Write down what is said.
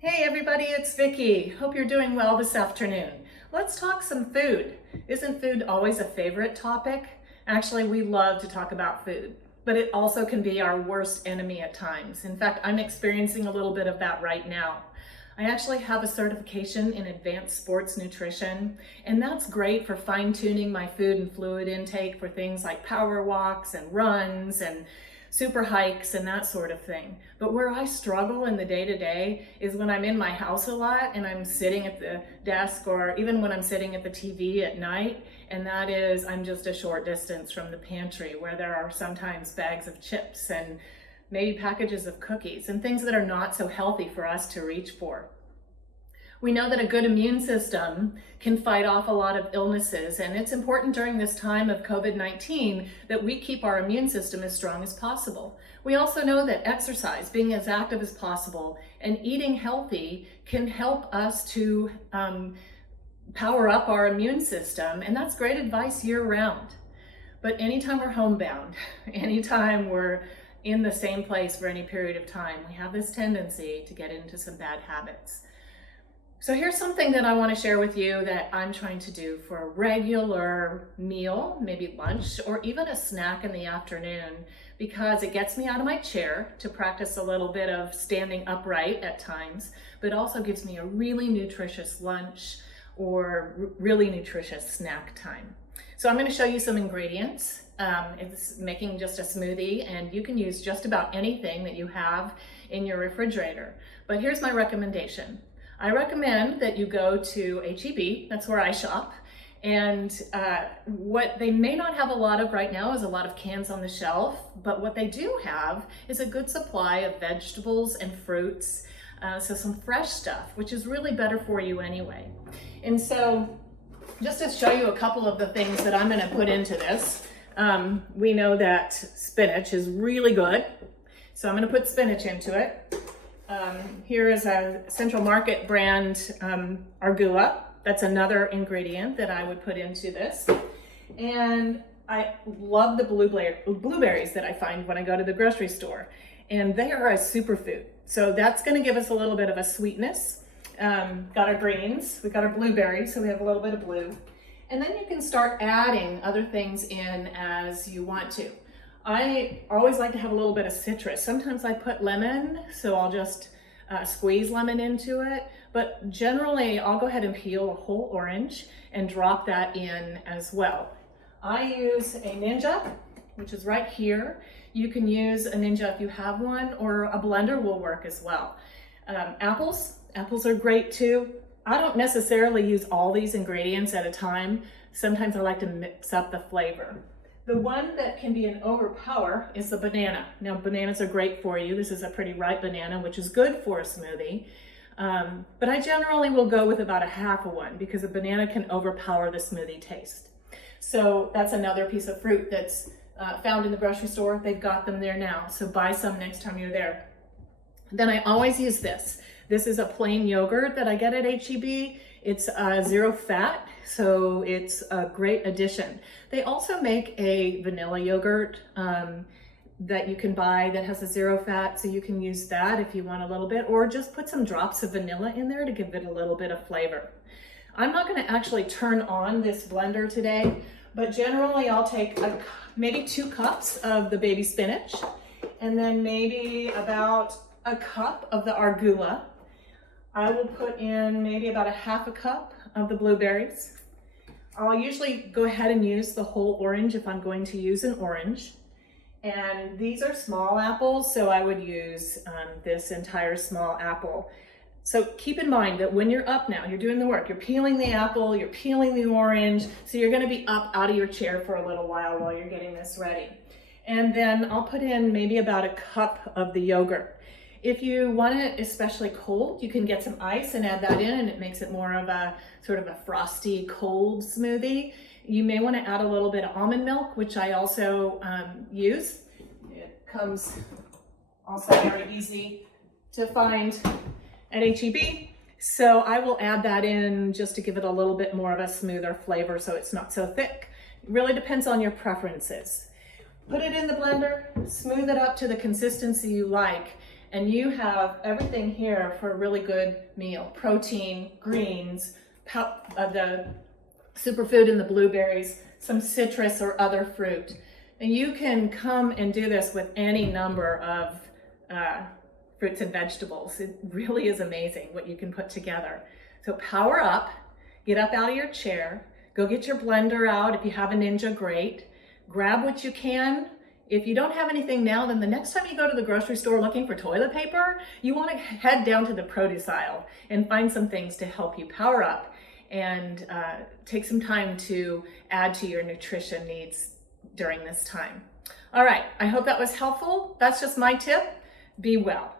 Hey everybody, it's Vicki. Hope you're doing well this afternoon. Let's talk some food. Isn't food always a favorite topic? Actually, we love to talk about food, but it also can be our worst enemy at times. In fact, I'm experiencing a little bit of that right now. I actually have a certification in advanced sports nutrition, and that's great for fine-tuning my food and fluid intake for things like power walks and runs and super hikes and that sort of thing. But where I struggle in the day-to-day is when I'm in my house a lot and I'm sitting at the desk, or even when I'm sitting at the TV at night, and that is I'm just a short distance from the pantry where there are sometimes bags of chips and maybe packages of cookies and things that are not so healthy for us to reach for. We know that a good immune system can fight off a lot of illnesses, and it's important during this time of COVID-19 that we keep our immune system as strong as possible. We also know that exercise, being as active as possible, and eating healthy can help us to power up our immune system, and that's great advice year-round. But anytime we're homebound, anytime we're in the same place for any period of time, we have this tendency to get into some bad habits. So here's something that I want to share with you that I'm trying to do for a regular meal, maybe lunch, or even a snack in the afternoon, because it gets me out of my chair to practice a little bit of standing upright at times, but also gives me a really nutritious lunch or really nutritious snack time. So I'm going to show you some ingredients. It's making just a smoothie, and you can use just about anything that you have in your refrigerator. But here's my recommendation. I recommend that you go to H-E-B, that's where I shop, and what they may not have a lot of right now is a lot of cans on the shelf, but what they do have is a good supply of vegetables and fruits, so some fresh stuff, which is really better for you anyway. And so, just to show you a couple of the things that I'm going to put into this, we know that spinach is really good, so I'm going to put spinach into it. Here is a Central Market brand arugula. That's another ingredient that I would put into this. And I love the blueberries that I find when I go to the grocery store. And they are a superfood. So that's going to give us a little bit of a sweetness. Got our greens, we got our blueberries, so we have a little bit of blue. And then you can start adding other things in as you want to. I always like to have a little bit of citrus. Sometimes I put lemon, so I'll just squeeze lemon into it. But generally, I'll go ahead and peel a whole orange and drop that in as well. I use a Ninja, which is right here. You can use a Ninja if you have one, or a blender will work as well. Apples are great too. I don't necessarily use all these ingredients at a time. Sometimes I like to mix up the flavor. The one that can be an overpower is the banana. Now, bananas are great for you. This is a pretty ripe banana, which is good for a smoothie. But I generally will go with about a half of one because a banana can overpower the smoothie taste. So that's another piece of fruit that's found in the grocery store. They've got them there now, so buy some next time you're there. Then I always use this. This is a plain yogurt that I get at H-E-B. It's zero fat, so it's a great addition. They also make a vanilla yogurt that you can buy that has a zero fat, so you can use that if you want a little bit, or just put some drops of vanilla in there to give it a little bit of flavor. I'm not going to actually turn on this blender today, but generally I'll take maybe 2 cups of the baby spinach, and then maybe about a cup of the arugula. I will put in maybe about a half a cup of the blueberries. I'll usually go ahead and use the whole orange if I'm going to use an orange. And these are small apples, so I would use this entire small apple. So keep in mind that when you're up now, you're doing the work, you're peeling the apple, you're peeling the orange, so you're going to be up out of your chair for a little while you're getting this ready. And then I'll put in maybe about a cup of the yogurt. If you want it especially cold, you can get some ice and add that in, and it makes it more of a sort of a frosty, cold smoothie. You may want to add a little bit of almond milk, which I also use. It comes also very easy to find at H-E-B. So I will add that in just to give it a little bit more of a smoother flavor so it's not so thick. It really depends on your preferences. Put it in the blender, smooth it up to the consistency you like, and you have everything here for a really good meal. Protein, greens, the superfood in the blueberries, some citrus or other fruit. And you can come and do this with any number of fruits and vegetables. It really is amazing what you can put together. So power up, get up out of your chair, go get your blender out. If you have a Ninja, great. Grab what you can. If you don't have anything now, then the next time you go to the grocery store looking for toilet paper, you want to head down to the produce aisle and find some things to help you power up and take some time to add to your nutrition needs during this time. All right, I hope that was helpful. That's just my tip. Be well.